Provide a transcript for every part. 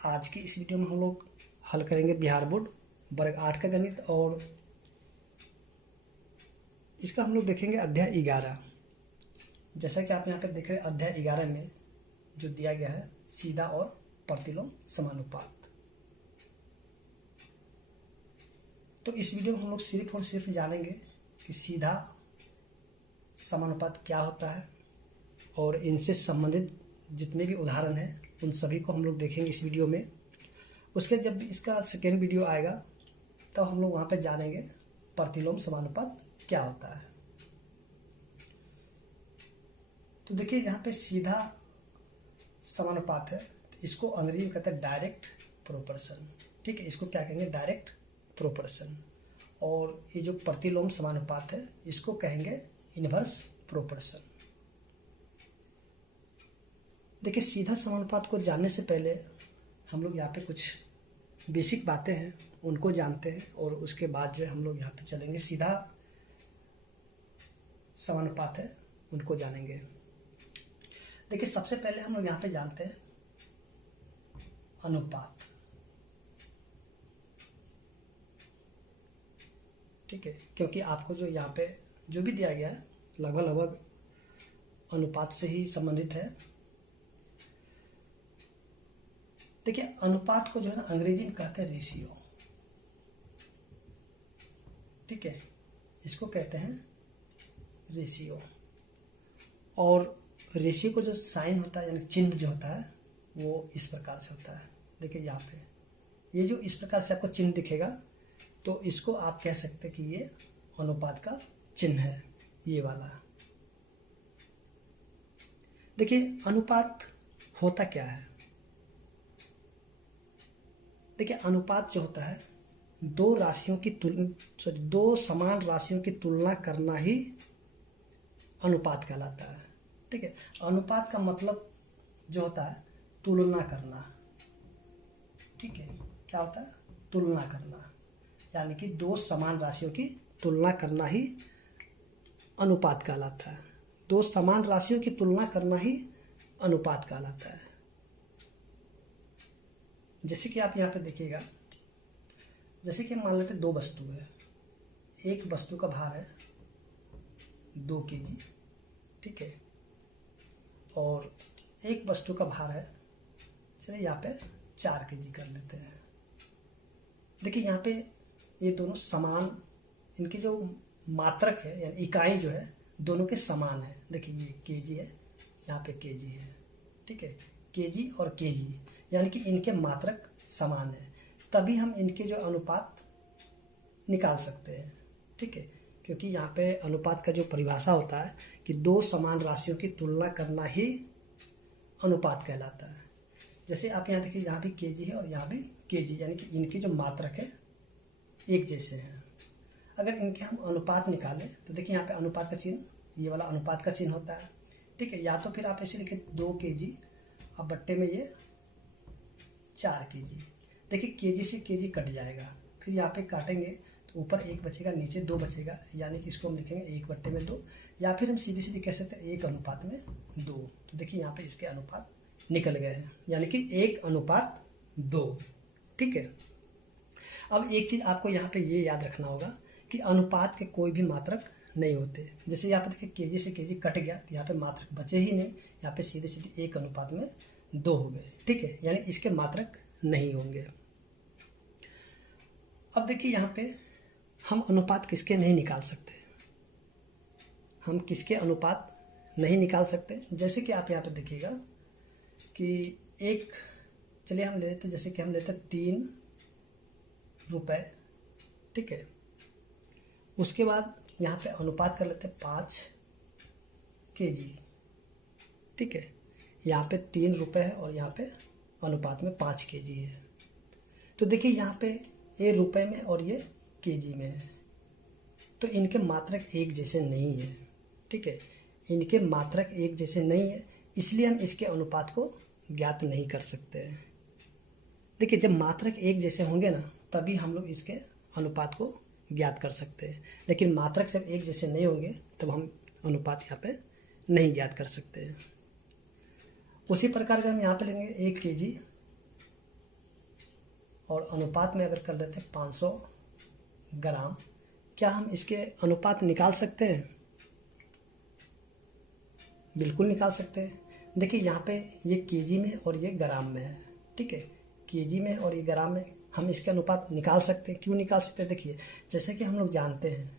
आज की इस वीडियो में हम लोग हल करेंगे बिहार बोर्ड वर्ग 8 का गणित, और इसका हम लोग देखेंगे अध्याय 11। जैसा कि आप यहाँ पे देख रहे हैं, अध्याय 11 में जो दिया गया है सीधा और प्रतिलोम समानुपात। तो इस वीडियो में हम लोग सिर्फ और सिर्फ जानेंगे कि सीधा समानुपात क्या होता है, और इनसे संबंधित जितने भी उदाहरण हैं उन सभी को हम लोग देखेंगे इस वीडियो में। उसके जब भी इसका सेकेंड वीडियो आएगा तब हम लोग वहाँ पे जानेंगे प्रतिलोम समानुपात क्या होता है। तो देखिए यहाँ पे सीधा समानुपात है, इसको अंग्रेजी में कहते हैं डायरेक्ट प्रोपोर्शन। ठीक है, इसको क्या कहेंगे? Direct proportion. और ये जो प्रतिलोम समानुपात है इसको कहेंगे इनवर्स प्रोपोर्शन। देखिए सीधा समानुपात को जानने से पहले हम लोग यहाँ पे कुछ बेसिक बातें हैं उनको जानते हैं, और उसके बाद जो है हम लोग यहाँ पे चलेंगे सीधा समानुपात है उनको जानेंगे। देखिए सबसे पहले हम लोग यहाँ पे जानते हैं अनुपात। ठीक है, क्योंकि आपको जो यहाँ पे जो भी दिया गया है लगभग अनुपात से ही संबंधित है। देखिए अनुपात को जो है ना अंग्रेजी में कहते हैं रेशियो। ठीक है, इसको कहते हैं रेशियो। और रेशियो को जो साइन होता है यानी चिन्ह जो होता है वो इस प्रकार से होता है। देखिए यहाँ पे ये जो इस प्रकार से आपको चिन्ह दिखेगा तो इसको आप कह सकते हैं कि ये अनुपात का चिन्ह है, ये वाला। देखिए अनुपात होता क्या है? देखिए अनुपात जो होता है दो समान राशियों की तुलना करना ही अनुपात कहलाता है। ठीक है, अनुपात का मतलब जो होता है तुलना करना। ठीक है, क्या होता है? तुलना करना, यानी कि दो समान राशियों की तुलना करना ही अनुपात कहलाता है। दो समान राशियों की तुलना करना ही अनुपात कहलाता है। जैसे कि आप यहाँ पे देखिएगा, जैसे कि मान लेते दो वस्तु है, एक वस्तु का भार है 2 kg। ठीक है, और एक वस्तु का भार है, चलिए यहाँ पे 4 kg कर लेते हैं। देखिए यहाँ पे ये दोनों समान, इनकी जो मात्रक है यानी इकाई जो है दोनों के समान है। देखिए ये kg है, यहाँ पे kg है। ठीक है, kg और kg यानी कि इनके मात्रक समान है, तभी हम इनके जो अनुपात निकाल सकते हैं। ठीक है, क्योंकि यहाँ पे अनुपात का जो परिभाषा होता है कि दो समान राशियों की तुलना करना ही अनुपात कहलाता है। जैसे आप यहाँ देखिए, यहाँ भी kg है और यहाँ भी kg, यानी कि इनके जो मात्रक है एक जैसे हैं। अगर इनके हम अनुपात निकालें तो देखिए यहाँ पे अनुपात का चिन्ह, ये वाला अनुपात का चिन्ह होता है। ठीक है, या तो फिर आप ऐसे लिखे 2 kg अब बट्टे में ये 4 kg। देखिए kg से kg कट जाएगा, फिर यहाँ पे काटेंगे तो ऊपर 1 बचेगा, नीचे 2 बचेगा, यानी कि इसको हम लिखेंगे 1/2, या फिर हम सीधी सीधी कह सकते हैं 1:2। तो देखिए यहाँ पे इसके अनुपात निकल गए हैं, यानी कि 1:2। ठीक है, अब एक चीज़ आपको यहाँ पे ये याद रखना होगा कि अनुपात के कोई भी मात्रक नहीं होते। जैसे यहाँ पे देखिए kg से kg कट गया तो यहाँ पे मात्रक बचे ही नहीं, यहाँ पे सीधे सीधे 1:2 हो गए। ठीक है, यानी इसके मात्रक नहीं होंगे। अब देखिए यहाँ पे हम अनुपात किसके नहीं निकाल सकते? हम किसके अनुपात नहीं निकाल सकते? जैसे कि आप यहाँ पे देखिएगा कि एक, चलिए हम ले लेते, जैसे कि हम लेते 3 रुपए। ठीक है, उसके बाद यहाँ पे अनुपात कर लेते 5 kg। ठीक है, यहाँ पे 3 रुपए है और यहाँ पे अनुपात में 5 kg है। तो देखिए यहाँ पे ये रुपए में और ये kg में है, तो इनके मात्रक एक जैसे नहीं है। ठीक है, इनके मात्रक एक जैसे नहीं है, इसलिए हम इसके अनुपात को ज्ञात नहीं कर सकते हैं। देखिए जब मात्रक एक जैसे होंगे ना तभी हम लोग इसके अनुपात को ज्ञात कर सकते हैं, लेकिन मात्रक जब एक जैसे नहीं होंगे तब हम अनुपात यहाँ पे नहीं ज्ञात कर सकते हैं। उसी प्रकार अगर हम यहाँ पे लेंगे 1 kg और अनुपात में अगर कर लेते हैं 500 ग्राम, क्या हम इसके अनुपात निकाल सकते हैं? बिल्कुल निकाल सकते हैं। देखिए यहाँ पे ये केजी में और ये ग्राम में है, ठीक है, केजी में और ये ग्राम में हम इसके अनुपात निकाल सकते हैं। क्यों निकाल सकते हैं? देखिए जैसे कि हम लोग जानते हैं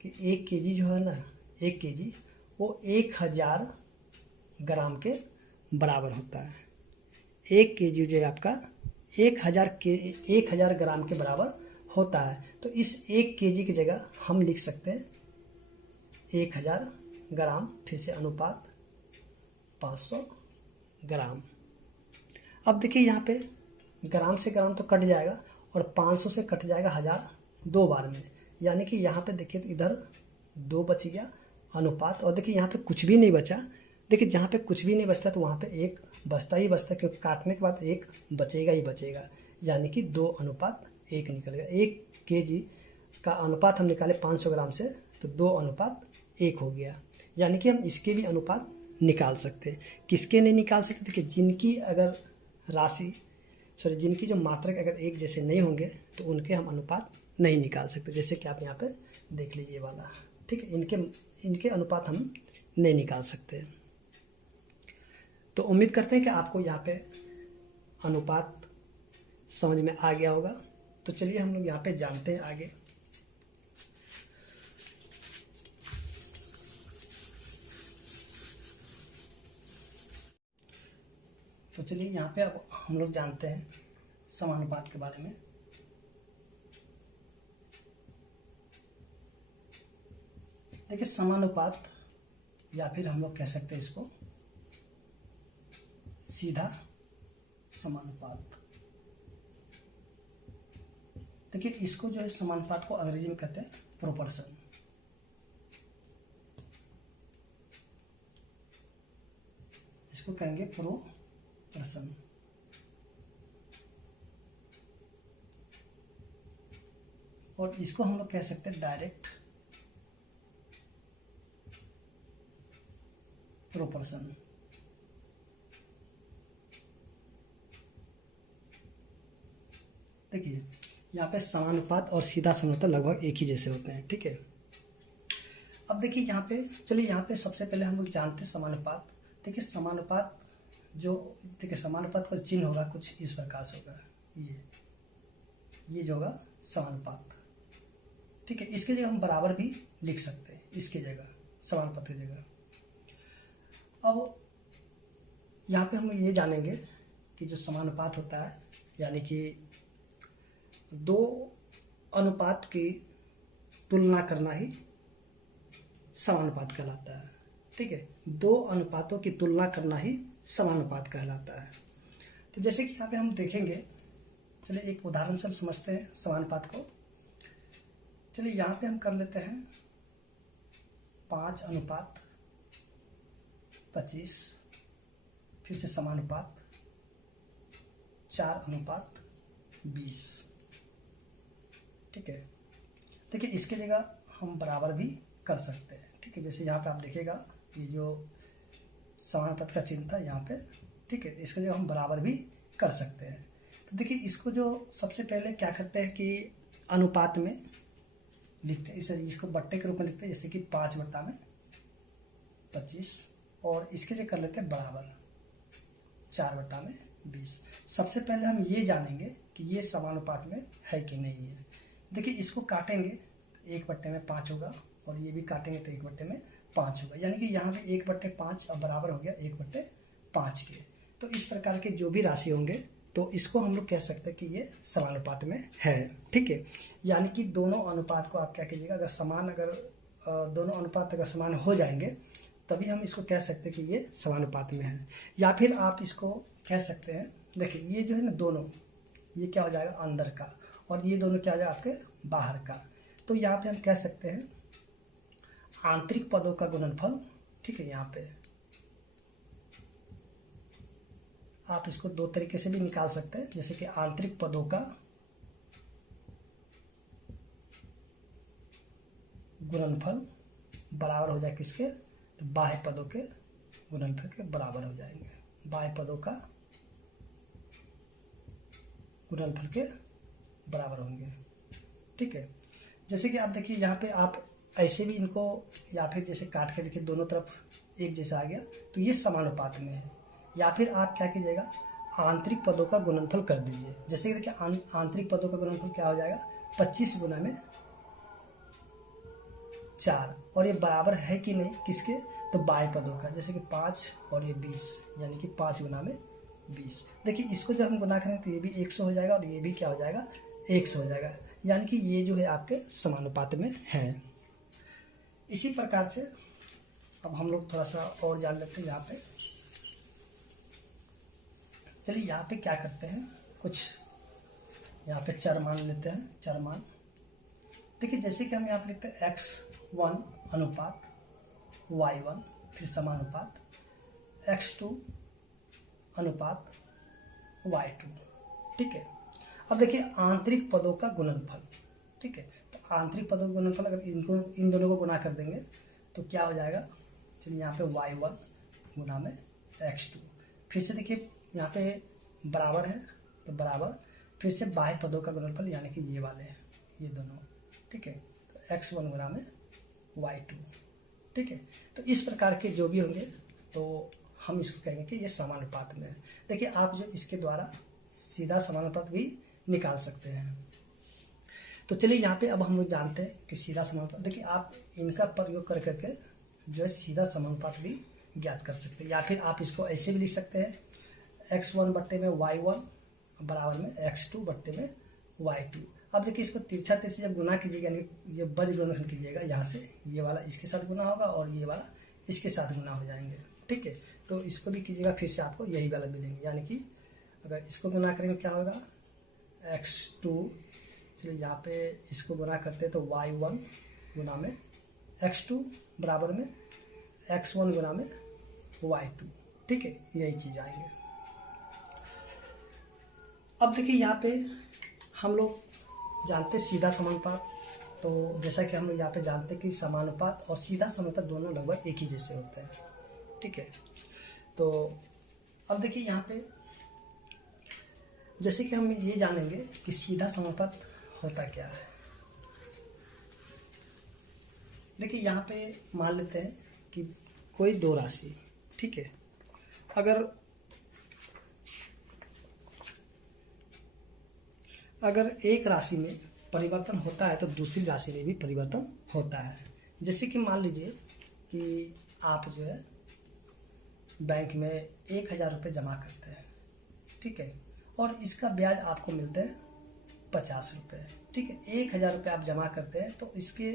कि 1 केजी जो है ना, 1 केजी वो 1000 ग्राम के बराबर होता है। 1 केजी जो है आपका 1000 ग्राम के बराबर होता है। तो इस 1 केजी की जगह हम लिख सकते हैं 1000 ग्राम, फिर से अनुपात 500 ग्राम। अब देखिए यहाँ पे ग्राम से ग्राम तो कट जाएगा और 500 से कट जाएगा 1000 दो बार में, यानी कि यहाँ पे देखिए तो इधर 2 बच गया अनुपात, और देखिए यहाँ पे कुछ भी नहीं बचा। देखिए जहाँ पे कुछ भी नहीं बचता तो वहाँ पे 1 बचता ही बचता, क्योंकि काटने के बाद 1 बचेगा ही बचेगा, यानी कि 2:1 निकल गया। 1 केजी का अनुपात हम निकाले 500 ग्राम से, तो 2:1 हो गया, यानी कि हम इसके भी अनुपात निकाल सकते हैं। किसके नहीं निकाल सकते? देखिए जिनकी अगर जिनकी जो मात्रक अगर एक जैसे नहीं होंगे तो उनके हम अनुपात नहीं निकाल सकते। जैसे कि आप यहाँ पे देख लीजिए वाला, ठीक है, इनके अनुपात हम नहीं निकाल सकते। तो उम्मीद करते हैं कि आपको यहाँ पे अनुपात समझ में आ गया होगा। तो चलिए हम लोग यहाँ पे जानते हैं आगे। तो चलिए यहाँ पे अब हम लोग जानते हैं समानुपात के बारे में। देखिए समानुपात, या फिर हम लोग कह सकते हैं इसको सीधा समानुपात। देखिए इसको जो है समानुपात को अंग्रेजी में कहते हैं प्रोपोर्शन। इसको कहेंगे प्रोपोर्शन। और इसको हम लोग कह सकते हैं डायरेक्ट प्रोपोर्शन। देखिए यहाँ पे समानुपात और सीधा समानुपात लगभग एक ही जैसे होते हैं, ठीक है। अब देखिए यहाँ पे, चलिए यहाँ पे सबसे पहले हम लोग जानते हैं समानुपात। देखिए समानुपात देखिए समानुपात का चिन्ह होगा कुछ इस प्रकार से होगा, ये जो होगा समानुपात, ठीक है। इसके जगह हम बराबर भी लिख सकते हैं, इसके जगह समानुपात की जगह। अब यहाँ पे हम ये जानेंगे कि जो समानुपात होता है, यानी कि 2 अनुपात की तुलना करना ही समानुपात कहलाता है, ठीक है। 2 अनुपातों की तुलना करना ही समानुपात कहलाता है। तो जैसे कि यहाँ पे हम देखेंगे, चलिए एक उदाहरण से हम समझते हैं समानुपात को। चलिए यहाँ पे हम कर लेते हैं 5:25, फिर से समानुपात 4:20, ठीक है। देखिए इसके जगह हम बराबर भी कर सकते हैं, ठीक है। जैसे यहाँ पे आप देखिएगा ये जो समानुपात का चिन्ह था यहाँ पे, ठीक है, इसके जगह हम बराबर भी कर सकते हैं। तो देखिए इसको जो सबसे पहले क्या करते हैं कि अनुपात में लिखते हैं, इसको बट्टे के रूप में लिखते हैं, जैसे कि 5/25, और इसके जगह कर लेते हैं बराबर 4/20। सबसे पहले हम ये जानेंगे कि ये समानुपात में है कि नहीं है। देखिए इसको काटेंगे 1/5 होगा, और ये भी काटेंगे तो 1/5 होगा, यानी कि यहाँ पे 1/5 अब बराबर हो गया 1/5 के। तो इस प्रकार के जो भी राशि होंगे तो इसको हम लोग कह सकते हैं कि ये समानुपात में है, ठीक है। यानी कि दोनों अनुपात को आप क्या कीजिएगा, अगर दोनों अनुपात अगर समान हो जाएंगे तभी हम इसको कह सकते हैं कि ये समानुपात में है। या फिर आप इसको कह सकते हैं, देखिए ये जो है ना दोनों, ये क्या हो जाएगा अंदर का, और ये दोनों क्या हो जाएगा आपके बाहर का। तो यहाँ पे हम कह सकते हैं आंतरिक पदों का गुणनफल, ठीक है। यहाँ पे आप इसको 2 तरीके से भी निकाल सकते हैं, जैसे कि आंतरिक पदों का गुणनफल बराबर हो जाए किसके, तो बाह्य पदों के गुणनफल के बराबर हो जाएंगे। बाह्य पदों का गुणनफल के बराबर होंगे। ठीक है, जैसे कि आप देखिए यहाँ पे आप ऐसे भी इनको या फिर जैसे काट के देखिए दोनों तरफ एक जैसा आ गया तो ये समानुपात में है। या फिर आप क्या कीजिएगा, आंतरिक पदों का गुणनफल कर दीजिए। जैसे कि देखिए आंतरिक पदों का गुणनफल क्या हो जाएगा, 25 गुना में 4, और ये बराबर है कि नहीं किसके, तो बाह्य पदों का, जैसे कि 5 और ये 20, यानी कि 5 गुना में 20। देखिए इसको जब हम गुना करेंगे तो ये भी 100 हो जाएगा और ये भी क्या हो जाएगा, 100 हो जाएगा, यानी कि ये जो है आपके समानुपात में है। इसी प्रकार से अब हम लोग थोड़ा सा और जान लेते हैं यहाँ पे। चलिए यहाँ पे क्या करते हैं, कुछ यहाँ पे चर मान लेते हैं, चर मान। देखिए जैसे कि हम यहाँ पे लिखते हैं x1 अनुपात y1, फिर समानुपात x2 अनुपात y2। ठीक है, अब देखिए आंतरिक पदों का गुणनफल। ठीक है, तो आंतरिक पदों का गुणनफल अगर इन दोनों को गुना कर देंगे तो क्या हो जाएगा, चलिए यहाँ पे y1 गुना में x2, फिर से देखिए यहाँ पे बराबर है तो बराबर, फिर से बाह्य पदों का गुणनफल यानी कि ये वाले हैं, ये दोनों। ठीक है, तो x1 गुना में y2। ठीक है, तो इस प्रकार के जो भी होंगे तो हम इसको कहेंगे कि ये समानुपात में है। देखिए आप जो इसके द्वारा सीधा समानुपात भी निकाल सकते हैं। तो चलिए यहाँ पे अब हम लोग जानते हैं कि सीधा समानुपात, देखिए आप इनका प्रयोग कर करके जो है सीधा समानुपात भी ज्ञात कर सकते हैं। या फिर आप इसको ऐसे भी लिख सकते हैं, x1 बट्टे में y1 बराबर में x2 बट्टे में y2। अब देखिए इसको तिरछा तिरछा जब गुना कीजिएगा, यानी ये बज गुणनफल कीजिएगा, यहाँ से ये वाला इसके साथ गुना होगा और ये वाला इसके साथ गुना हो जाएंगे। ठीक है, तो इसको भी कीजिएगा, फिर से आपको यही वाला मिलेंगे, यानी कि अगर इसको गुना करेंगे क्या होगा, x2, चलिए यहाँ पे इसको गुना करते हैं तो y1 गुना में x2 बराबर में x1 गुना में y2। ठीक है, यही चीज़ आएंगे। अब देखिए यहाँ पे हम लोग जानते सीधा समानुपात, तो जैसा कि हम लोग यहाँ पे जानते कि समानुपात और सीधा समानुपात दोनों लगभग एक ही जैसे होते हैं। ठीक है, तो अब देखिए यहाँ पे जैसे कि हम ये जानेंगे कि सीधा समानुपात होता क्या है। देखिए यहाँ पे मान लेते हैं कि कोई दो राशि, ठीक है, अगर एक राशि में परिवर्तन होता है तो दूसरी राशि में भी परिवर्तन होता है। जैसे कि मान लीजिए कि आप जो है बैंक में 1000 रुपये जमा करते हैं, ठीक है, और इसका ब्याज आपको मिलते हैं 50 रुपये। ठीक है, 1000 रुपये आप जमा करते हैं तो इसके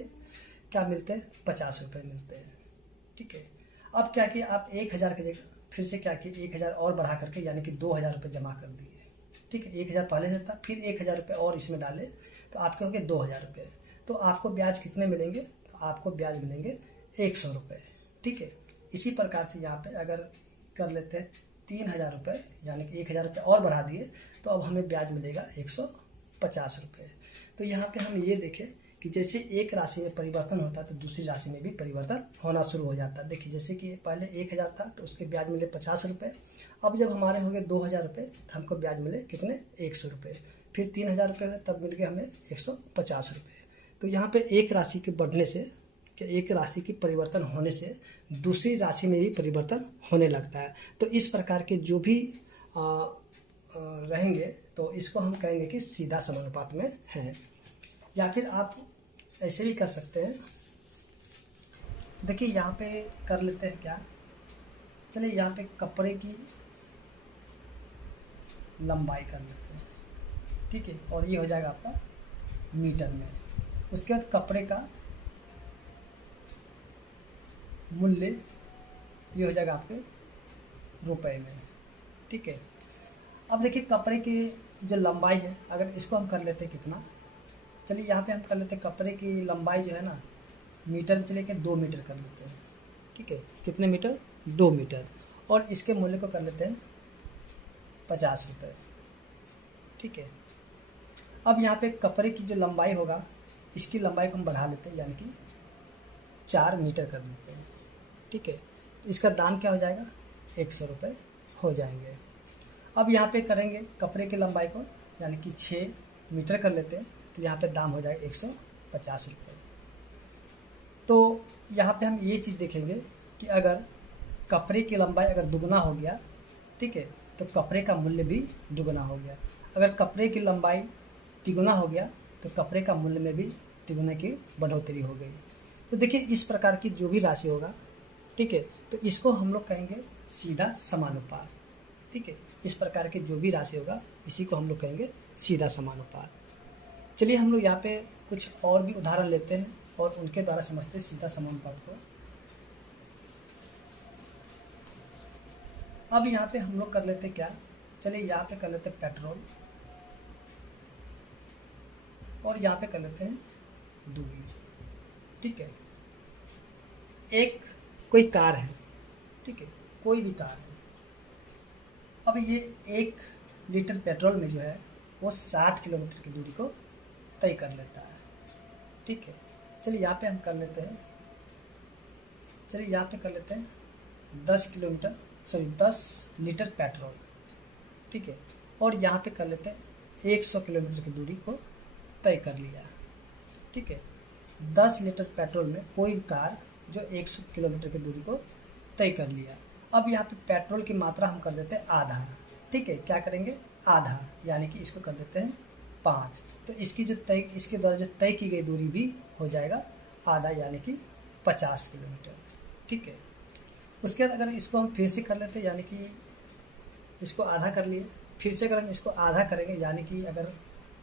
क्या मिलते हैं, 50 रुपये मिलते हैं। ठीक है, अब क्या किया आप 1000 की जगह फिर से क्या किया 1000 और बढ़ा करके यानी कि 2000 रुपये जमा कर दिए। ठीक है, 1000 पहले से था, फिर 1000 रुपये और इसमें डाले तो आपके हो गए 2000 रुपये। तो आपको ब्याज कितने मिलेंगे, तो आपको ब्याज मिलेंगे 100 रुपये। ठीक है, इसी प्रकार से यहाँ पे अगर कर लेते हैं 3000 रुपये, यानी कि 1000 रुपये और बढ़ा दिए तो अब हमें ब्याज मिलेगा 150 रुपये। तो यहाँ पे हम ये देखें कि जैसे एक राशि में परिवर्तन होता है तो दूसरी राशि में भी परिवर्तन होना शुरू हो जाता है। देखिए जैसे कि पहले 1000 था तो उसके ब्याज मिले 50 रुपये, अब जब हमारे हो गए 2000 रुपये तो हमको ब्याज मिले कितने, 100 रुपये, फिर 3000 रुपये में तब मिल गए हमें 150 रुपये। तो यहाँ पे एक राशि के बढ़ने से, एक राशि की परिवर्तन होने से दूसरी राशि में भी परिवर्तन होने लगता है। तो इस प्रकार के जो भी रहेंगे तो इसको हम कहेंगे कि सीधा समानुपात में है। या फिर आप ऐसे भी कर सकते हैं, देखिए यहाँ पे कर लेते हैं क्या, चलिए यहाँ पे कपड़े की लंबाई कर लेते हैं, ठीक है, और ये हो जाएगा आपका मीटर में। उसके बाद कपड़े का मूल्य ये हो जाएगा आपके रुपए में। ठीक है, अब देखिए कपड़े की जो लंबाई है अगर इसको हम कर लेते हैं कितना, चलिए यहाँ पे हम कर लेते हैं कपड़े की लंबाई जो है ना मीटर में चले के 2 मीटर कर लेते हैं। ठीक है, कितने मीटर, 2 मीटर, और इसके मूल्य को कर लेते हैं 50 रुपये। ठीक है, अब यहाँ पे कपड़े की जो लंबाई होगा इसकी लंबाई को हम बढ़ा लेते हैं यानी कि 4 मीटर कर लेते हैं। ठीक है, इसका दाम क्या हो जाएगा, 100 रुपये हो जाएंगे। अब यहाँ पे करेंगे कपड़े की लंबाई को यानी कि 6 मीटर कर लेते हैं तो यहाँ पे दाम हो जाएगा 150 रुपये। तो यहाँ पे हम ये चीज़ देखेंगे कि अगर कपड़े की लंबाई अगर दुगना हो गया, ठीक है, तो कपड़े का मूल्य भी दुगना हो गया। अगर कपड़े की लंबाई तिगुना हो गया तो कपड़े का मूल्य में भी तिगुने की बढ़ोतरी हो गई। तो देखिए इस प्रकार की जो भी राशि होगा, ठीक है, तो इसको हम लोग कहेंगे सीधा समानुपात। ठीक है, इस प्रकार की जो भी राशि होगा इसी को हम लोग कहेंगे सीधा समानुपात। चलिए हम लोग यहाँ पे कुछ और भी उदाहरण लेते हैं और उनके द्वारा समझते हैं सीधा समानुपात को। अब यहाँ पे हम लोग कर लेते क्या, चलिए यहाँ पे कर लेते पेट्रोल और यहाँ पे कर लेते हैं दूरी। ठीक है, एक कोई कार है, ठीक है, कोई भी कार है। अब ये 1 लीटर पेट्रोल में जो है वो 60 किलोमीटर की दूरी को तय कर लेता है। ठीक है, चलिए यहाँ पे हम कर लेते हैं, चलिए यहाँ पे कर लेते हैं 10 लीटर पेट्रोल। ठीक है, और यहाँ पे कर लेते हैं 100 किलोमीटर की दूरी को तय कर लिया। ठीक है, 10 लीटर पेट्रोल में कोई कार जो 100 किलोमीटर की दूरी को तय कर लिया। अब यहाँ पे पेट्रोल की मात्रा हम कर देते हैं आधा। ठीक है, क्या करेंगे, आधा, यानी कि इसको कर देते हैं 5। तो इसकी जो तय, इसके द्वारा जो तय की गई दूरी भी हो जाएगा आधा, यानी कि 50 किलोमीटर। ठीक है, उसके बाद अगर इसको हम फिर से कर लेते हैं, यानी कि इसको आधा कर लिए, फिर से अगर हम इसको आधा करेंगे, यानी कि अगर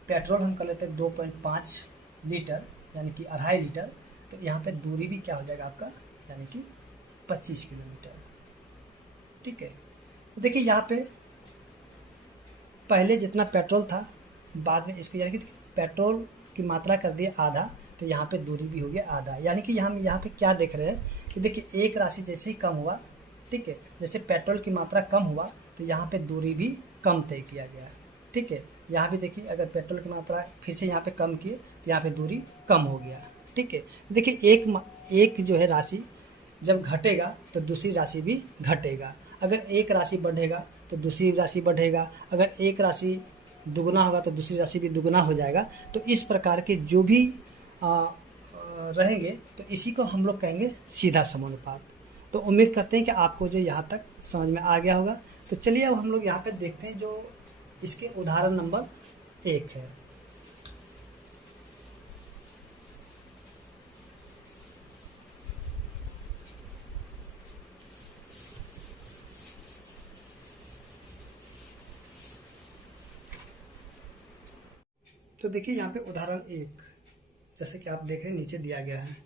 पेट्रोल हम कर लेते हैं 2.5 लीटर, यानी कि 2.5 लीटर, तो यहाँ पे दूरी भी क्या हो जाएगा आपका, यानी कि 25 किलोमीटर। ठीक है, तो देखिए यहाँ पे पहले जितना पेट्रोल था बाद में इसको, यानी कि पेट्रोल की मात्रा कर दिए आधा, तो यहाँ पे दूरी भी हो गया आधा। यानी कि हम यहाँ पे क्या देख रहे हैं कि देखिए एक राशि जैसे ही कम हुआ, ठीक है, जैसे पेट्रोल की मात्रा कम हुआ तो यहाँ पे दूरी भी कम तय किया गया। ठीक है, यहाँ भी देखिए अगर पेट्रोल की मात्रा फिर से यहाँ पे कम किए तो यहाँ पे दूरी कम हो गया। ठीक है, देखिए एक जो है राशि जब घटेगा तो दूसरी राशि भी घटेगा। अगर एक राशि बढ़ेगा तो दूसरी राशि बढ़ेगा, अगर एक राशि दुगुना होगा तो दूसरी राशि भी दुगुना हो जाएगा। तो इस प्रकार के जो भी रहेंगे तो इसी को हम लोग कहेंगे सीधा समानुपात। तो उम्मीद करते हैं कि आपको जो यहाँ तक समझ में आ गया होगा। तो चलिए अब हम लोग यहाँ पे देखते हैं जो इसके उदाहरण नंबर 1 है। तो देखिए यहाँ पे उदाहरण 1, जैसे कि आप देख रहे हैं नीचे दिया गया है,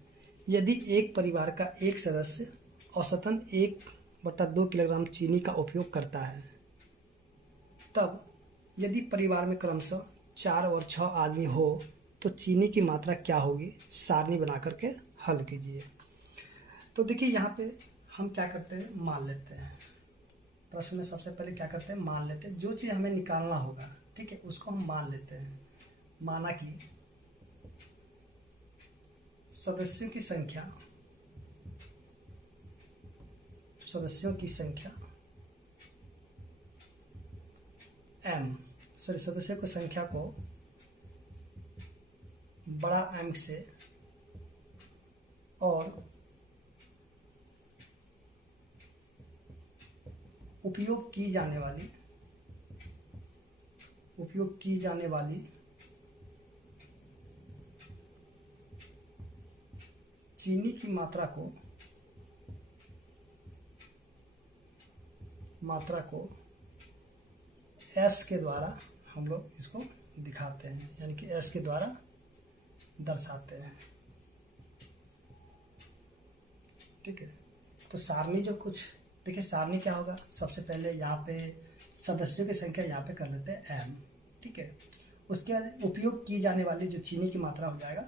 यदि एक परिवार का एक सदस्य औसतन 1/2 किलोग्राम चीनी का उपयोग करता है, तब यदि परिवार में क्रमशः 4 और 6 आदमी हो तो चीनी की मात्रा क्या होगी, सारणी बना करके हल कीजिए। तो देखिए यहाँ पे हम क्या करते हैं, मान लेते हैं। प्रश्न में सबसे पहले क्या करते हैं, मान लेते हैं। जो चीज़ हमें निकालना होगा, ठीक है, उसको हम मान लेते हैं। माना कि सदस्यों की संख्या m, सदस्यों की संख्या को बड़ा M से और उपयोग की जाने वाली चीनी की मात्रा को S के द्वारा हम लोग इसको दिखाते हैं, यानी कि S के द्वारा दर्शाते हैं। ठीक है, तो सारणी जो कुछ देखिए, सारणी क्या होगा, सबसे पहले यहाँ पे सदस्यों की संख्या यहाँ पे कर लेते हैं M। ठीक है, उसके बाद उपयोग की जाने वाली जो चीनी की मात्रा हो जाएगा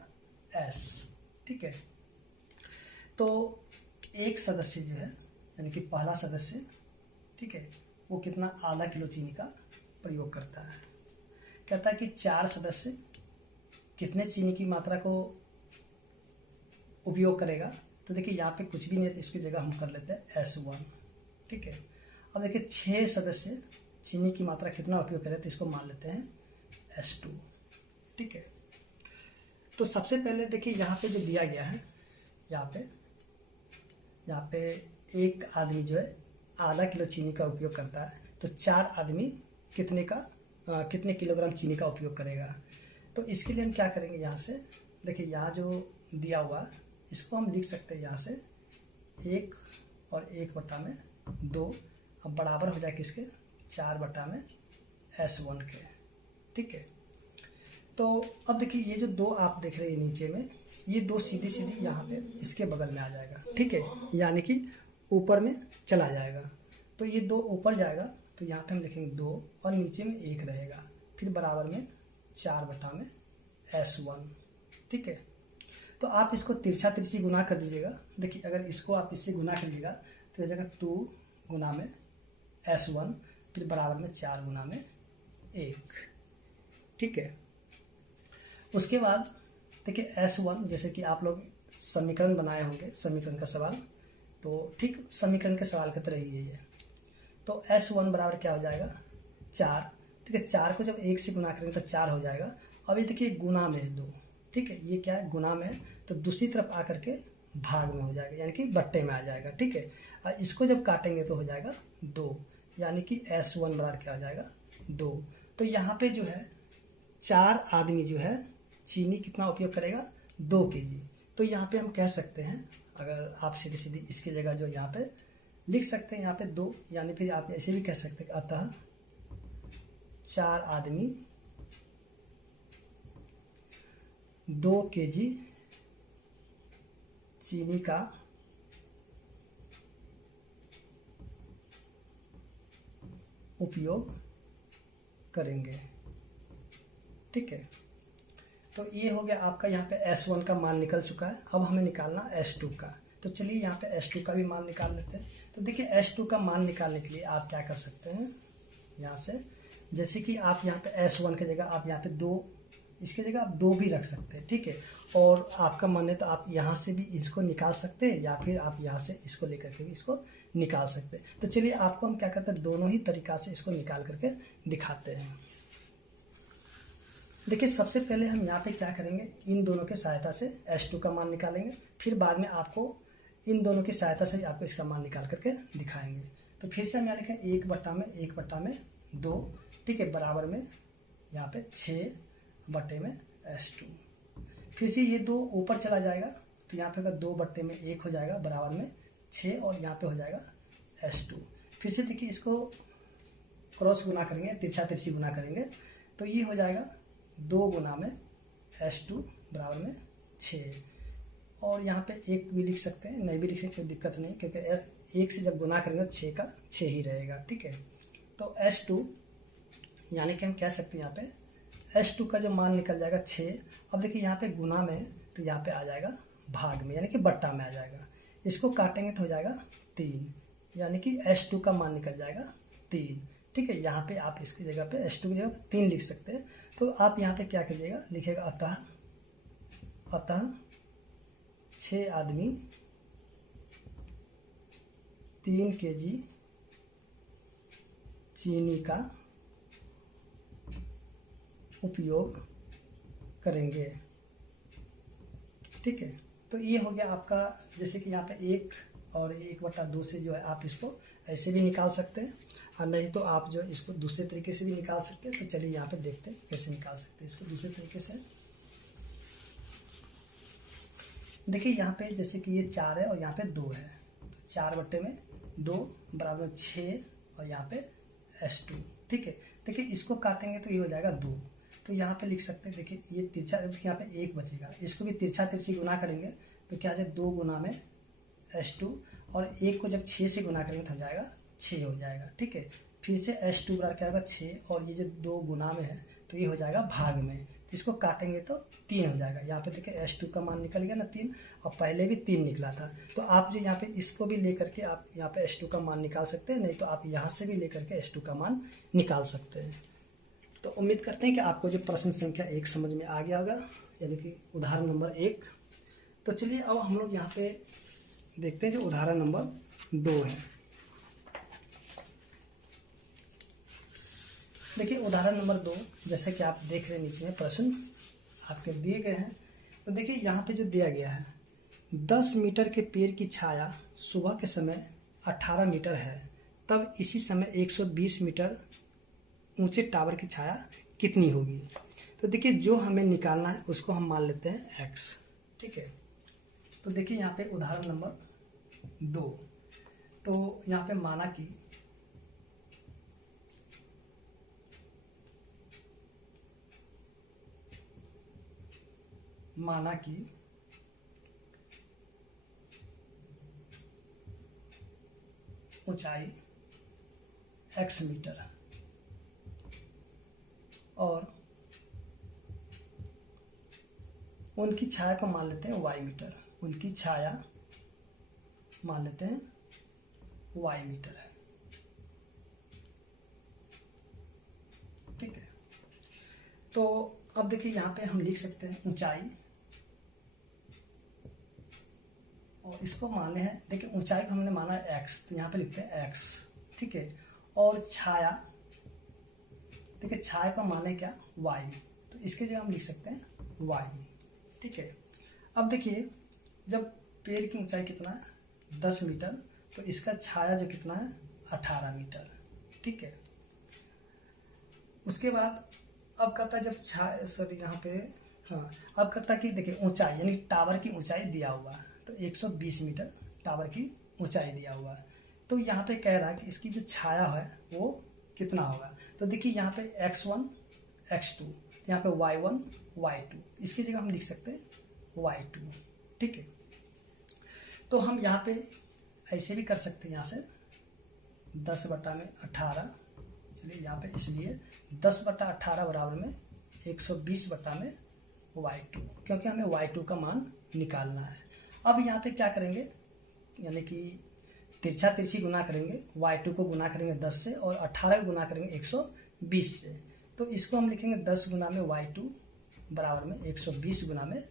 S। ठीक है, तो एक सदस्य जो है, यानी कि पहला सदस्य, ठीक है, वो कितना, आधा किलो चीनी का प्रयोग करता है। कहता है कि 4 सदस्य कितने चीनी की मात्रा को उपयोग करेगा। तो देखिए यहाँ पे कुछ भी नहीं है, तो इसकी जगह हम कर लेते हैं S1। ठीक है, अब देखिए 6 सदस्य चीनी की मात्रा कितना उपयोग करें, तो इसको मान लेते हैं H2। ठीक है, तो सबसे पहले देखिए यहाँ पे जो दिया गया है, यहाँ पे एक आदमी जो है आधा किलो चीनी का उपयोग करता है, तो 4 आदमी कितने किलोग्राम चीनी का उपयोग करेगा। तो इसके लिए हम क्या करेंगे, यहाँ से देखिए यहाँ जो दिया हुआ इसको हम लिख सकते हैं यहाँ से 1 और 1/2, अब बराबर हो जाए किसके, 4/S1 के। ठीक है, तो अब देखिए ये जो 2 आप देख रहे हैं नीचे में, ये 2 सीधी सीधी यहाँ पे इसके बगल में आ जाएगा। ठीक है, यानी कि ऊपर में चला जाएगा, तो ये 2 ऊपर जाएगा, तो यहाँ पे हम लिखेंगे 2 और नीचे में 1 रहेगा, फिर बराबर में 4/S1। ठीक है, तो आप इसको तिरछा तिरछी गुना कर दीजिएगा। देखिए अगर इसको आप इससे गुना करिएगा तो हो जाएगा 2 गुना में S1, फिर बराबर में 4 गुना में 1। ठीक है, उसके बाद देखिए S1, जैसे कि आप लोग समीकरण बनाए होंगे, समीकरण का सवाल, तो ठीक समीकरण के सवाल की तरह ही है ये। तो S1 बराबर क्या हो जाएगा, 4। ठीक है, 4 को जब 1 से गुना करेंगे तो 4 हो जाएगा। अब ये देखिए गुना में 2, ठीक है, ये क्या है, गुना में, तो दूसरी तरफ आकर के भाग में हो जाएगा, यानी कि बट्टे में आ जाएगा। ठीक है, और इसको जब काटेंगे तो हो जाएगा 2, यानी कि S1 बराबर क्या हो जाएगा, 2। तो यहाँ पे जो है 4 आदमी जो है चीनी कितना उपयोग करेगा, 2 kg। तो यहाँ पे हम कह सकते हैं, अगर आप सीधी सीधी इसकी जगह जो यहाँ पे लिख सकते हैं यहाँ पे 2, यानी फिर आप ऐसे भी कह सकते हैं, अतः 4 आदमी 2 kg चीनी का उपयोग करेंगे। ठीक है, तो ये हो गया आपका, यहाँ पे S1 का मान निकल चुका है। अब हमें निकालना S2 का, तो चलिए यहाँ पे S2 का भी मान निकाल लेते हैं। तो देखिए S2 का मान निकालने के लिए आप क्या कर सकते हैं, यहाँ से जैसे कि आप यहाँ पे S1 की जगह आप यहाँ पे 2, इसकी जगह आप 2 भी रख सकते हैं। ठीक है, और आपका मन है तो आप यहाँ से भी इसको निकाल सकते हैं, या फिर आप यहाँ से इसको लेकर के भी इसको निकाल सकते हैं। तो चलिए आपको हम क्या करते हैं, दोनों ही तरीका से इसको निकाल करके दिखाते हैं। देखिए सबसे पहले हम यहाँ पे क्या करेंगे, इन दोनों की सहायता से S2 का मान निकालेंगे, फिर बाद में आपको इन दोनों की सहायता से आपको इसका मान निकाल करके दिखाएंगे। तो फिर से हम यहाँ लिखें 1/2। ठीक है, बराबर में यहाँ पे 6/S2। फिर से ये 2 ऊपर चला जाएगा, तो यहाँ पे 2/1 हो जाएगा, बराबर में 6, और यहाँ पे हो जाएगा S2। फिर से देखिए इसको क्रॉस गुना करेंगे, तिरछा तिरछी गुना करेंगे, तो ये हो जाएगा 2 गुना में S2 बराबर में 6, और यहाँ पे 1 भी लिख सकते हैं, नहीं भी लिख सकते, कोई दिक्कत नहीं, क्योंकि 1 से जब गुना करेंगे तो 6 का 6 ही रहेगा। ठीक है, तो S2 यानी कि हम कह सकते हैं यहाँ पे S2 का जो मान निकल जाएगा 6। अब देखिए यहाँ पे गुना में, तो यहाँ पे आ जाएगा भाग में, यानी कि बट्टा में आ जाएगा। इसको काटेंगे तो हो जाएगा 3, यानी कि S2 का मान निकल जाएगा 3। ठीक है, यहाँ पे आप इसकी जगह पे S2 की जगह 3 लिख सकते हैं। तो आप यहाँ पे क्या कीजिएगा, लिखेगा अतः 6 आदमी 3 kg चीनी का उपयोग करेंगे। ठीक है, तो ये हो गया आपका, जैसे कि यहाँ पे 1 और 1/2 से जो है आप इसको ऐसे भी निकाल सकते हैं, और नहीं तो आप जो इसको दूसरे तरीके से भी निकाल सकते हैं। तो चलिए यहाँ पे देखते हैं कैसे निकाल सकते हैं इसको दूसरे तरीके से। देखिए यहाँ पे जैसे कि ये 4 है और यहाँ पे 2 है, तो 4/2 बराबर 6, और यहाँ पे S2। ठीक है, देखिए इसको काटेंगे तो ये हो जाएगा 2, तो यहाँ पे लिख सकते हैं, देखिए ये तिरछा, यहाँ पे 1 बचेगा, इसको भी तिरछा तिरछी गुना करेंगे तो क्या आ जाए, 2 गुना में S2, और 1 को जब 6 से गुना करेंगे तो हो जाएगा 6 हो जाएगा। ठीक है, फिर से S2 बराबर क्या होगा 6, और ये जो 2 गुना में है तो ये हो जाएगा भाग में, तो इसको काटेंगे तो 3 हो जाएगा। यहाँ पे देखिए S2 का मान निकल गया ना 3, और पहले भी 3 निकला था। तो आप जो यहाँ पे इसको भी लेकर के आप यहाँ पे S2 का मान निकाल सकते हैं, नहीं तो आप यहाँ से भी लेकर के S2 का मान निकाल सकते हैं। तो उम्मीद करते हैं कि आपको जो प्रश्न संख्या 1 समझ में आ गया होगा, यानी कि उदाहरण नंबर 1। तो चलिए अब हम लोग यहाँ पे देखते हैं जो उदाहरण नंबर 2 है। देखिए उदाहरण नंबर 2, जैसे कि आप देख रहे हैं नीचे में प्रश्न आपके दिए गए हैं। तो देखिए यहाँ पे जो दिया गया है 10 मीटर के पेड़ की छाया सुबह के समय 18 मीटर है, तब इसी समय 120 मीटर ऊंचे टावर की छाया कितनी होगी। तो देखिए जो हमें निकालना है उसको हम मान लेते हैं x, ठीक है। तो देखिए यहाँ पे उदाहरण नंबर 2, तो यहाँ पे माना कि ऊंचाई x मीटर और उनकी छाया को मान लेते हैं y मीटर, उनकी छाया मान लेते हैं y मीटर है, ठीक है। तो अब देखिए यहाँ पे हम लिख सकते हैं ऊंचाई, और इसको माने हैं, देखिए ऊंचाई को हमने माना है x, तो यहाँ पे लिखते हैं x, ठीक है। और छाया, देखिए छाया को माने क्या y, तो इसके जगह हम लिख सकते हैं y, ठीक है। अब देखिए जब पेड़ की ऊंचाई कितना है 10 मीटर, तो इसका छाया जो कितना है 18 मीटर, ठीक है। उसके बाद अब कहता है जब छाया, सॉरी यहाँ पे, हाँ अब कहता है कि देखिए ऊंचाई यानी टावर की ऊंचाई दिया हुआ है, तो 120 मीटर टावर की ऊंचाई दिया हुआ है। तो यहाँ पे कह रहा है कि इसकी जो छाया है वो कितना होगा। तो देखिए यहाँ पे x1 x2, यहाँ पे y1 y2, इसकी जगह हम लिख सकते हैं y2, ठीक है। तो हम यहाँ पे ऐसे भी कर सकते हैं, यहाँ से 10/18, चलिए यहाँ पे इसलिए 10/18 बराबर में 120/में y2, क्योंकि हमें y2 का मान निकालना है। अब यहाँ पे क्या करेंगे, यानी कि तिरछा तिरछी गुना करेंगे, y2 को गुना करेंगे 10 से और 18 को गुना करेंगे 120 से। तो इसको हम लिखेंगे 10 गुना में y2 बराबर में 120 गुना में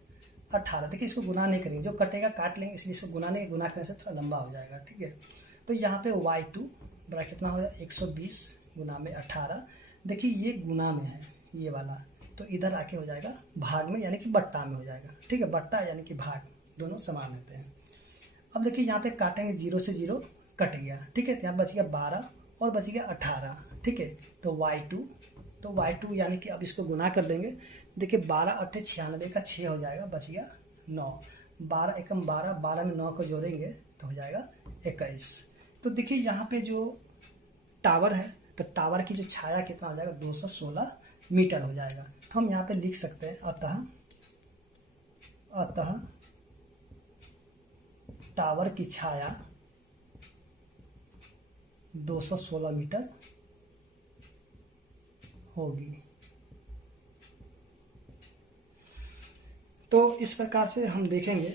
18। देखिए इसको गुना नहीं करेंगे, जो कटेगा काट लेंगे, इसलिए इसको गुना करने से थोड़ा लंबा हो जाएगा, ठीक है। तो यहाँ पे y2 बराबर कितना हो जाएगा 120 गुना में 18। देखिए ये गुना में है ये वाला, तो इधर आके हो जाएगा भाग में, यानी कि बट्टा में हो जाएगा, ठीक है। बट्टा यानी कि भाग दोनों समान होते हैं। अब देखिए यहाँ पे काटेंगे, 0 से 0 कट गया, ठीक है। यहाँ बच गया 12 और बच गया 18, ठीक है। तो y2 यानी कि अब इसको गुना कर देंगे। देखिए 12 × 8 = 96 का 6 हो जाएगा, बच गया 9, 12 एकम 12, 12 में 9 को जोड़ेंगे तो हो जाएगा 21। तो देखिए यहाँ पे जो टावर है, तो टावर की जो छाया कितना हो जाएगा 216 मीटर हो जाएगा। तो हम यहाँ पे लिख सकते हैं अतः टावर की छाया 216 मीटर होगी। तो इस प्रकार से हम देखेंगे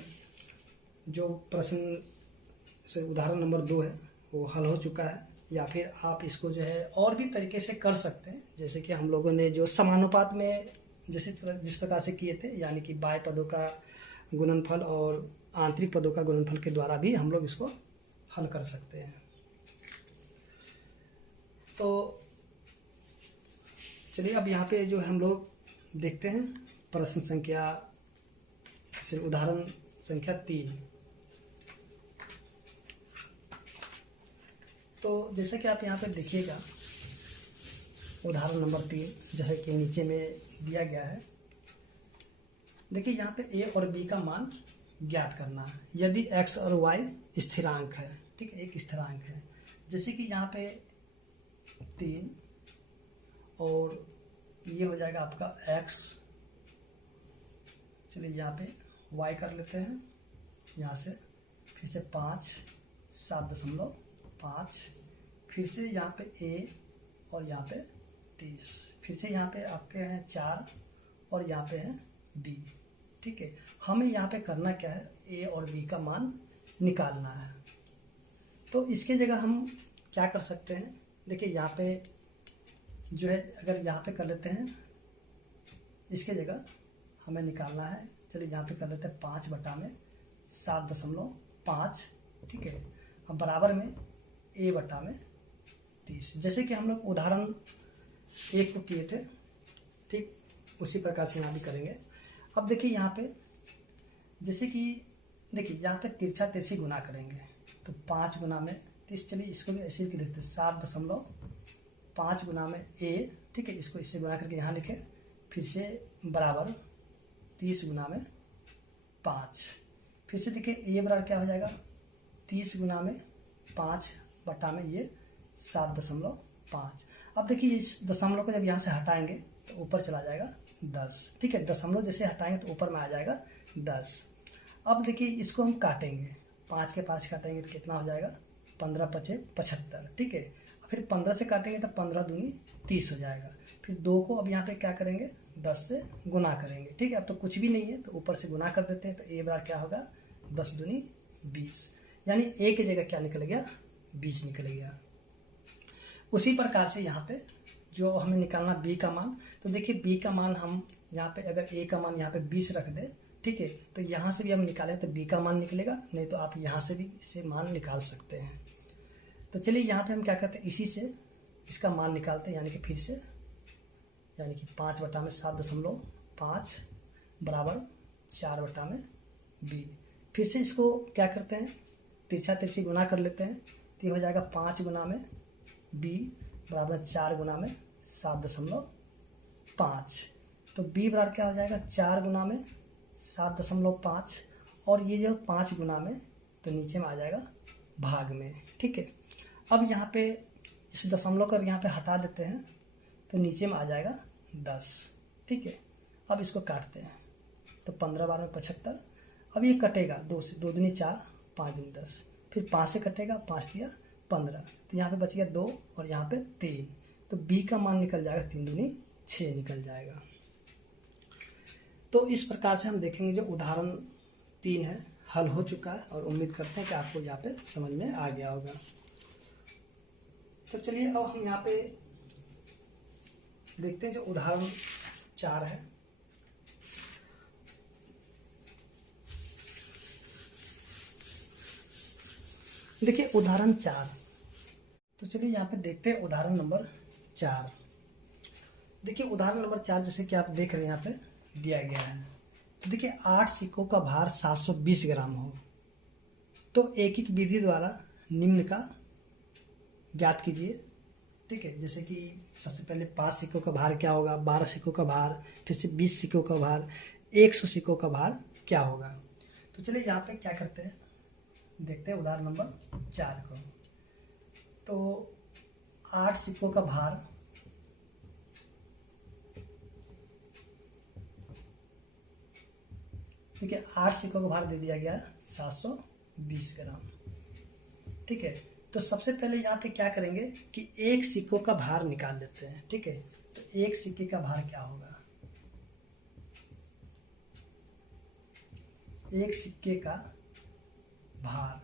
जो प्रश्न से उदाहरण नंबर 2 है वो हल हो चुका है, या फिर आप इसको जो है और भी तरीके से कर सकते हैं, जैसे कि हम लोगों ने जो समानुपात में जिस प्रकार से किए थे, यानी कि बाह्य पदों का गुणनफल और आंतरिक पदों का गुणनफल के द्वारा भी हम लोग इसको हल कर सकते हैं। तो चलिए अब यहाँ पे जो हम लोग देखते हैं प्रश्न संख्या से उदाहरण संख्या 3। तो जैसे कि आप यहाँ पे देखिएगा उदाहरण नंबर 3, जैसे कि नीचे में दिया गया है। देखिए यहाँ पे a और b का मान ज्ञात करना है यदि x और y स्थिरांक है, ठीक है, एक स्थिरांक है। जैसे कि यहाँ पे 3 और ये हो जाएगा आपका x, चलिए यहाँ पे y कर लेते हैं, यहाँ से फिर से 5, 7.5, फिर से यहाँ पे a और यहाँ पे 30, फिर से यहाँ पे आपके हैं 4 और यहाँ पे है b, ठीक है। हमें यहाँ पे करना क्या है, a और b का मान निकालना है। तो इसके जगह हम क्या कर सकते हैं, देखिए यहाँ पे जो है अगर यहाँ पे कर लेते हैं, इसके जगह हमें निकालना है, चलिए यहाँ पे कर लेते हैं 5/7.5, ठीक है। अब बराबर में a/30। जैसे कि हम लोग उदाहरण 1 को किए थे, ठीक उसी प्रकार से यहाँ भी करेंगे। अब देखिए यहाँ पे जैसे कि देखिए यहाँ पे तिरछा तिरछी गुना करेंगे, तो 5 गुना में 30, चलिए इसको भी ऐसे ही लिखते हैं 7.5 गुना में a, ठीक है, इसको इससे गुना करके यहाँ लिखे, फिर से बराबर 30 गुना में 5, फिर से देखिए a बराबर क्या हो जाएगा 30 गुना में 5 बटा में ये 7.5। अब देखिए इस दशमलव को जब यहाँ से हटाएंगे तो ऊपर चला जाएगा 10, ठीक है, दशमलव जैसे हटाएंगे तो ऊपर में आ जाएगा 10। अब देखिए इसको हम काटेंगे, 5 के 5 काटेंगे तो कितना हो जाएगा 15 पचे 75, ठीक है, फिर 15 से काटेंगे तो 15 दूनी 30 हो जाएगा। फिर 2 को अब यहाँ पे क्या करेंगे 10 से गुना करेंगे, ठीक है, अब तो कुछ भी नहीं है तो ऊपर से गुना कर देते हैं, तो a बराबर क्या होगा 10 दूनी 20, यानी a की जगह क्या निकल गया 20 निकल गया। उसी प्रकार से यहाँ पे जो हमें निकालना b का मान, तो देखिए b का मान हम यहाँ पे अगर a का मान यहाँ पे 20 रख दे, ठीक है, तो यहाँ से भी हम निकालें तो b का मान निकलेगा, नहीं तो आप यहाँ से भी इससे मान निकाल सकते हैं। तो चलिए यहाँ पे हम क्या करते हैं, इसी से इसका मान निकालते हैं, यानी कि फिर से, यानी कि 5 बटा में 7.5 बराबर 4 बटा में b। फिर से इसको क्या करते हैं तिरछा तिरछी गुना कर लेते हैं, तो ये हो जाएगा 5 गुना में b बराबर 4 गुना में 7.5, तो b बराबर क्या हो जाएगा 4 गुना में 7.5, और ये जो 5 गुना में तो नीचे में आ जाएगा भाग में, ठीक है। अब यहाँ पे इस दशमलव कर यहाँ पे हटा देते हैं तो नीचे में आ जाएगा 10, ठीक है। अब इसको काटते हैं तो 15 बार में 75, अब ये कटेगा 2 से, 2 दूनी 4, 5 दूनी 10, फिर 5 से कटेगा, 5 दिया 15, तो यहाँ पे बच गया 2 और यहाँ पे 3, तो b का मान निकल जाएगा 3 दूनी 6 निकल जाएगा। तो इस प्रकार से हम देखेंगे जो उदाहरण 3 है हल हो चुका है, और उम्मीद करते हैं कि आपको यहाँ पे समझ में आ गया होगा। तो चलिए अब हम यहाँ पे देखते हैं जो उदाहरण 4 है। देखिए उदाहरण 4, तो चलिए यहाँ पे देखते हैं उदाहरण नंबर 4। देखिए उदाहरण नंबर 4 जैसे कि आप देख रहे हैं यहाँ पे दिया गया है, तो देखिए 8 सिक्कों का भार 720 ग्राम हो तो एक एक विधि द्वारा निम्न का ज्ञात कीजिए, ठीक है। जैसे कि सबसे पहले 5 सिक्कों का भार क्या होगा, 12 सिक्कों का भार, फिर से 20 सिक्कों का भार, 100 सिक्कों का भार क्या होगा। तो चलिए यहाँ पे क्या करते हैं, देखते हैं उदाहरण नंबर 4 को। तो 8 सिक्कों का भार ठीक है, 8 सिक्कों का भार दे दिया गया 720 ग्राम, ठीक है। तो सबसे पहले यहाँ पे क्या करेंगे कि एक सिक्कों का भार निकाल लेते हैं, ठीक है। तो एक सिक्के का भार क्या होगा, एक सिक्के का भार,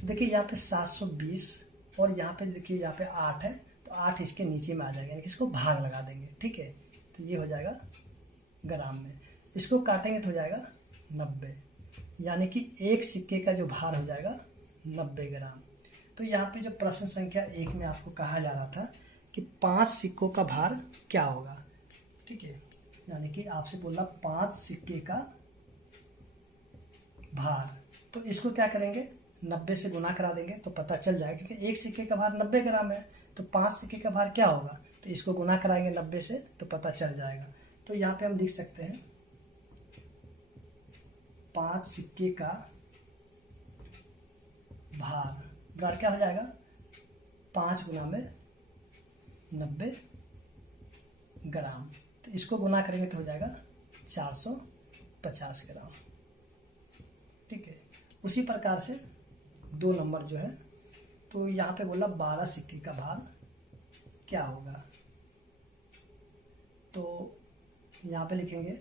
देखिए यहाँ पे 720 और यहाँ पे देखिए यहाँ पे 8 है, तो 8 इसके नीचे में आ जाएगा, इसको भाग लगा देंगे, ठीक है। तो ये हो जाएगा ग्राम में, इसको काटेंगे तो हो जाएगा 90, यानी कि एक सिक्के का जो भार हो जाएगा 90 ग्राम। तो यहाँ पे जो प्रश्न संख्या 1 में आपको कहा जा रहा था कि 5 सिक्कों का भार क्या होगा, ठीक है, यानी कि आपसे बोला 5 सिक्के का भार, तो इसको क्या करेंगे 90 से गुना करा देंगे तो पता चल जाएगा, क्योंकि एक सिक्के का भार 90 ग्राम है, तो 5 सिक्के का भार क्या होगा, तो इसको गुना कराएंगे 90 से तो पता चल जाएगा। तो यहाँ पे हम लिख सकते हैं 5 सिक्के का भार बराबर क्या हो जाएगा 5 गुना में 90 ग्राम, तो इसको गुना करेंगे तो हो जाएगा 450 ग्राम, ठीक है। उसी प्रकार से 2 नंबर जो है, तो यहाँ पे बोला 12 सिक्के का भार क्या होगा, तो यहाँ पे लिखेंगे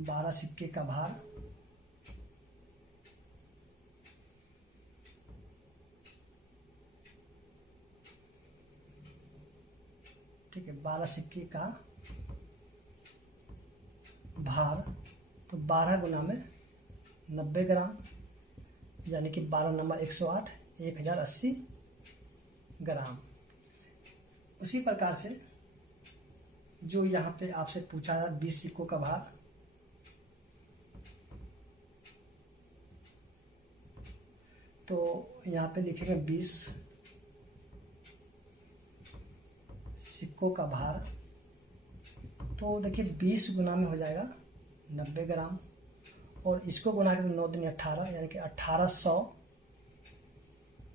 12 सिक्के का भार ठीक है, 12 सिक्के का भार, तो 12 गुना में 90 ग्राम, यानी कि 12 नंबर 108, 1080 ग्राम। उसी प्रकार से जो यहाँ पे आपसे पूछा था 20 सिक्कों का भार, तो यहाँ पे लिखेंगे 20 सिक्कों का भार। तो देखिए 20 गुना में हो जाएगा 90 ग्राम, और इसको गुना के तो 9 दूनी 18, यानी कि 1800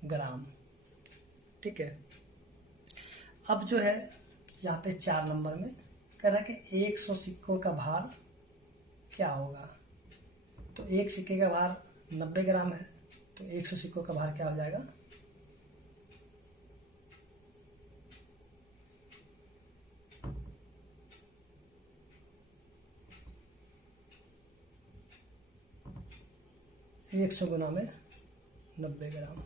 ग्राम। ठीक है। अब जो है यहाँ पे 4 नंबर में कह रहा है कि 100 सिक्कों का भार क्या होगा। तो एक सिक्के का भार 90 ग्राम है, तो 100 सिक्कों का भार क्या हो जाएगा, एक 100 गुना में 90 ग्राम,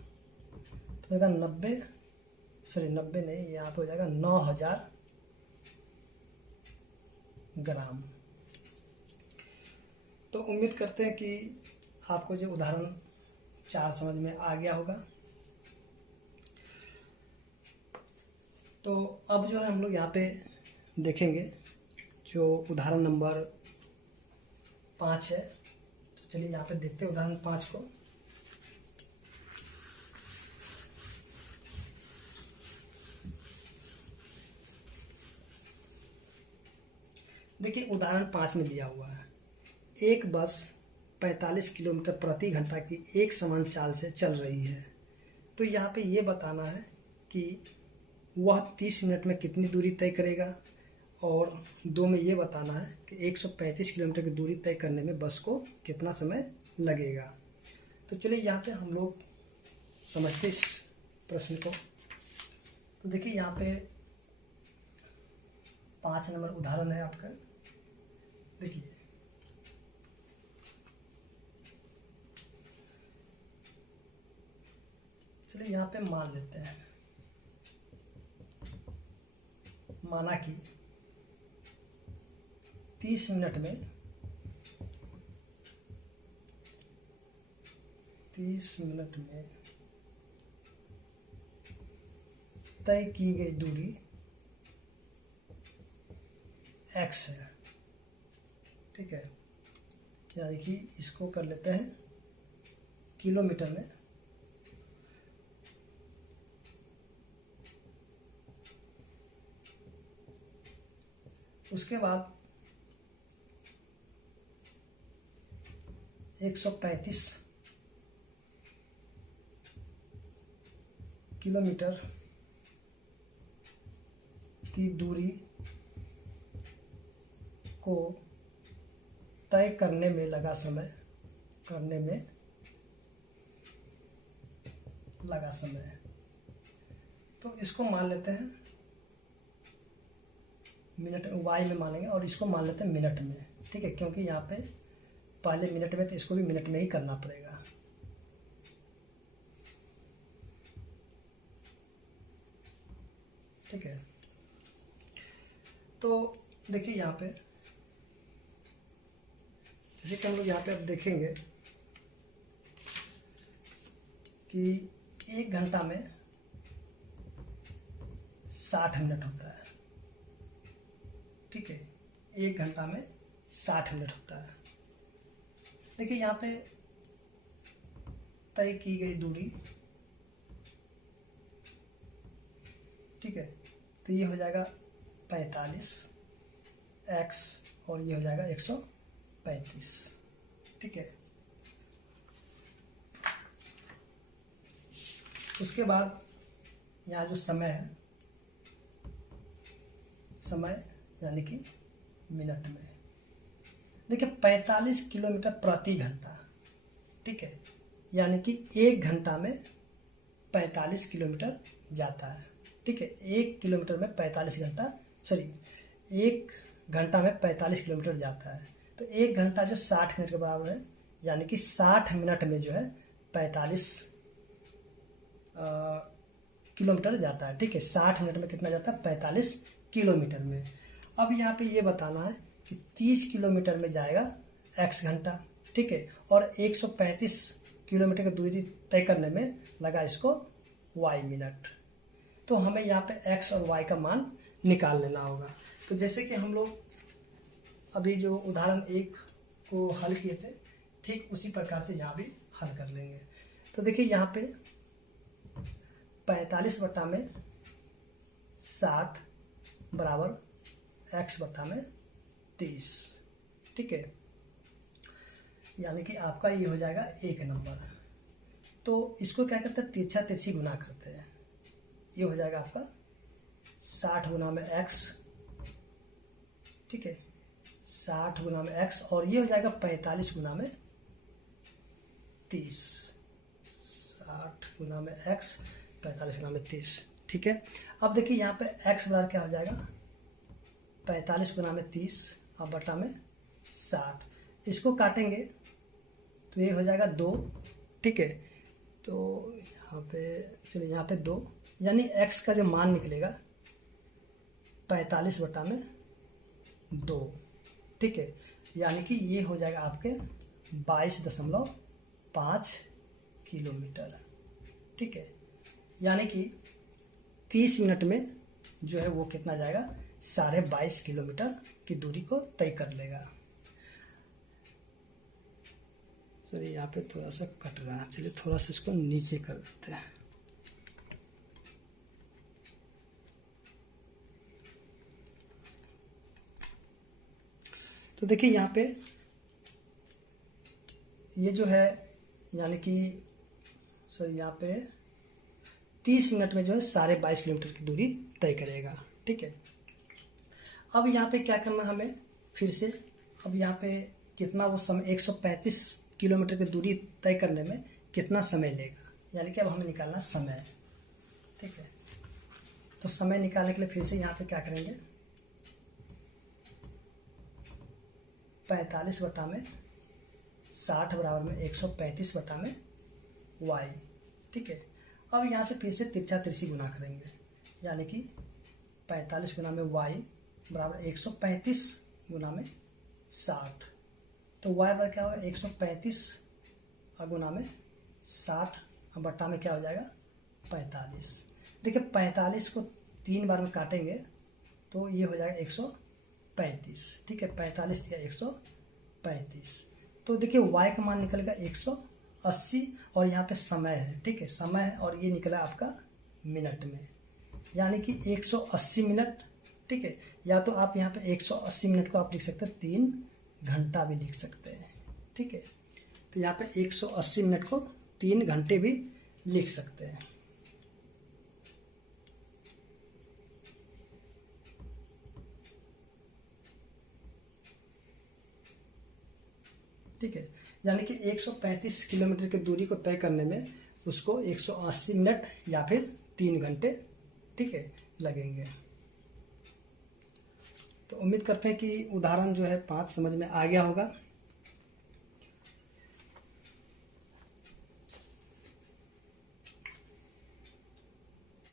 तो होगा 90 नहीं, यहाँ पे हो जाएगा 9000 ग्राम। तो उम्मीद करते हैं कि आपको जो उदाहरण 4 समझ में आ गया होगा। तो अब जो है हम लोग यहाँ पे देखेंगे जो उदाहरण नंबर 5 है। तो चलिए यहाँ पे देखते हैं उदाहरण 5 को। देखिए उदाहरण 5 में दिया हुआ है, एक बस 45 किलोमीटर प्रति घंटा की एक समान चाल से चल रही है। तो यहाँ पे ये बताना है कि वह 30 मिनट में कितनी दूरी तय करेगा, और 2 में ये बताना है कि 135 किलोमीटर की दूरी तय करने में बस को कितना समय लगेगा। तो चलिए यहाँ पे हम लोग समझते इस प्रश्न को। तो देखिए यहाँ पे 5 नंबर उदाहरण है आपका। देखिए चलिए यहाँ पे मान लेते हैं, माना कि 30 मिनट में 30 मिनट में तय की गई दूरी x है। ठीक है, यानी कि इसको कर लेते हैं किलोमीटर में। उसके बाद 135 किलोमीटर की दूरी को तय करने में लगा समय, तो इसको मान लेते हैं मिनट, वाई में मानेंगे, और इसको मान लेते हैं मिनट में। ठीक है, क्योंकि यहाँ पे पहले मिनट में, तो इसको भी मिनट में ही करना पड़ेगा। ठीक है, तो देखिए यहाँ पे जैसे कि हम लोग यहाँ पे अब देखेंगे कि 1 घंटा में 60 मिनट होता है। ठीक है, 1 घंटा में 60 मिनट होता है। देखिए यहाँ पे तय की गई दूरी, ठीक है, तो ये हो जाएगा 45x, और ये हो जाएगा 135। ठीक है, उसके बाद यहाँ जो समय है, समय यानी कि मिनट में। देखिए 45 किलोमीटर प्रति घंटा। ठीक है, यानी कि 1 घंटा में 45 किलोमीटर जाता है। ठीक है, 1 किलोमीटर में 45 घंटा, सॉरी 1 घंटा में 45 किलोमीटर जाता है। तो 1 घंटा जो 60 मिनट के बराबर है, यानी कि 60 मिनट में जो है 45 किलोमीटर जाता है। ठीक है, 60 मिनट में कितना जाता है, 45 किलोमीटर में। अब यहाँ पे ये बताना है कि 30 किलोमीटर में जाएगा x घंटा। ठीक है, और 135 किलोमीटर की दूरी तय करने में लगा इसको y मिनट। तो हमें यहाँ पे x और y का मान निकाल लेना होगा। तो जैसे कि हम लोग अभी जो उदाहरण 1 को हल किए थे, ठीक उसी प्रकार से यहाँ भी हल कर लेंगे। तो देखिए यहाँ पे 45 बटा में 60 बराबर x बटा में 30, ठीक है, यानी कि आपका ये हो जाएगा 1 नंबर। तो इसको क्या करते हैं, तिरछा तिरछी गुना करते हैं। ये हो जाएगा आपका 60 गुना में x, ठीक है, 60 गुना में x, और ये हो जाएगा 45 गुना में 30, 60 गुना में x 45 गुना में 30, ठीक है। अब देखिए यहाँ पे x बराबर क्या हो जाएगा, 45 गुना में 30 और बटा में 60, इसको काटेंगे तो ये हो जाएगा 2, ठीक है। तो यहाँ पे चलिए यहाँ पे 2, यानी x का जो मान निकलेगा 45 बटा में 2, ठीक है, यानी कि ये हो जाएगा आपके 22.5 किलोमीटर, ठीक है, यानी कि 30 मिनट में जो है वो कितना जाएगा, 22.5 किलोमीटर की दूरी को तय कर लेगा। चलिए यहाँ पे थोड़ा सा कट रहा है, चलिए थोड़ा सा इसको नीचे कर देते हैं। तो देखिए यहाँ पे ये जो है, यानी कि सॉरी यहाँ पे 30 मिनट में जो है 22.5 किलोमीटर की दूरी तय करेगा, ठीक है। अब यहाँ पे क्या करना हमें फिर से, अब यहाँ पे कितना वो समय 135 किलोमीटर की दूरी तय करने में कितना समय लेगा, यानी कि अब हमें निकालना समय, ठीक है। तो समय निकालने के लिए फिर से यहाँ पे क्या करेंगे, 45 बटा में 60 बराबर में 135 बटा में y, ठीक है। अब यहाँ से फिर से तिरछा तिरछी गुना करेंगे, यानी कि 45 गुना में y बराबर 135 गुना में 60, तो y बराबर क्या होगा, 135 गुना में 60 बटा में क्या हो जाएगा, 45। देखिए 45 को 3 बार में काटेंगे तो ये हो जाएगा 135, ठीक है, 45 दिया 135। तो देखिए y का मान निकलेगा 180, और यहाँ पे समय है, ठीक है, समय है, और ये निकला आपका मिनट में, यानी कि 180 मिनट, ठीक है। या तो आप यहाँ पे 180 मिनट को आप लिख सकते हैं 3 घंटा भी लिख सकते हैं, ठीक है। तो यहाँ पे 180 मिनट को 3 घंटे भी लिख सकते हैं, ठीक है, यानी कि 135 किलोमीटर की दूरी को तय करने में उसको 180 मिनट या फिर 3 घंटे, ठीक है, लगेंगे। तो उम्मीद करते हैं कि उदाहरण जो है 5 समझ में आ गया होगा।